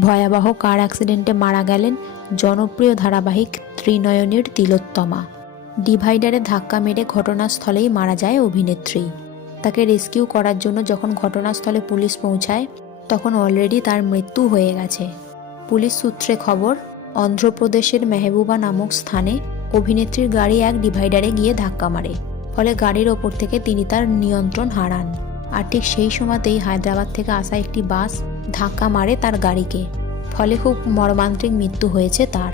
ভয়াবহ কার অ্যাক্সিডেন্টে মারা গেলেন জনপ্রিয় ধারাবাহিক ত্রিনয়নের তিলোত্তমা। ডিভাইডারে ধাক্কা মেরে ঘটনাস্থলেই মারা যায় অভিনেত্রী। তাকে রেস্কিউ করার জন্য যখন ঘটনাস্থলে পুলিশ পৌঁছায়, তখন অলরেডি তার মৃত্যু হয়ে গেছে। পুলিশ সূত্রে খবর, অন্ধ্রপ্রদেশের মেহবুবা নামক স্থানে অভিনেত্রীর গাড়ি এক ডিভাইডারে গিয়ে ধাক্কা মারে, ফলে গাড়ির ওপর থেকে তিনি তার নিয়ন্ত্রণ হারান। আর ঠিক সেই সময়তেই হায়দ্রাবাদ থেকে আসা একটি বাস ধাক্কা মারে তার গাড়িকে। ফলে খুব মর্মান্তিক মৃত্যু হয়েছে তার।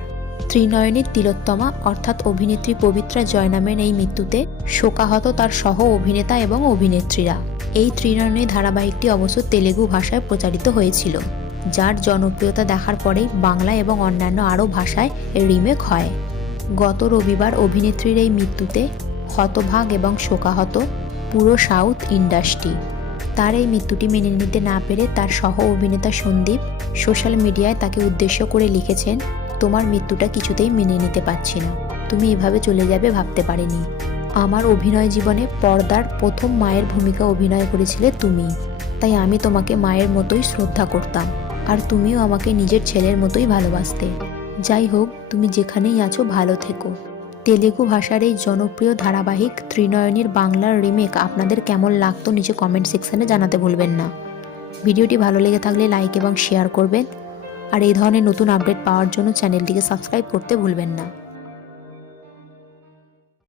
ত্রিনয়নীর তিলোত্তমা অর্থাৎ অভিনেত্রী পবিত্রা জয়নামের এই মৃত্যুতে শোকাহত তার সহ অভিনেতা এবং অভিনেত্রীরা। এই ত্রিনয়নী ধারাবাহিকটি অবশ্য তেলেগু ভাষায় প্রচারিত হয়েছিল, যার জনপ্রিয়তা দেখার পরেই বাংলা এবং অন্যান্য আরও ভাষায় রিমেক হয়। গত রবিবার অভিনেত্রীর এই মৃত্যুতে হতভাগ এবং শোকাহত পুরো সাউথ ইন্ডাস্ট্রি। তার এই মৃত্যুটি মেনে নিতে না পেরে তার সহ অভিনেতা সন্দীপ সোশ্যাল মিডিয়ায় তাকে উদ্দেশ্য করে লিখেছেন, তোমার মৃত্যুটা কিছুতেই মেনে নিতে পারছি না। তুমি এভাবে চলে যাবে ভাবতে পারিনি। আমার অভিনয় জীবনে পর্দার প্রথম মায়ের ভূমিকা অভিনয় করেছিলে তুমি। তাই আমি তোমাকে মায়ের মতোই শ্রদ্ধা করতাম। আর তুমিও আমাকে নিজের ছেলের মতোই ভালোবাসতে। যাই হোক, তুমি যেখানেই আছো ভালো থেকো। তেলেগু ভাষার এই জনপ্রিয় ধারাবাহিক ত্রিনয়নীর বাংলার রিমেক আপনাদের কেমন লাগতো নিচে কমেন্ট সেকশানে জানাতে ভুলবেন না। ভিডিওটি ভালো লেগে থাকলে লাইক এবং শেয়ার করবেন। আর এই ধরনের নতুন আপডেট পাওয়ার জন্য চ্যানেলটিকে সাবস্ক্রাইব করতে ভুলবেন না।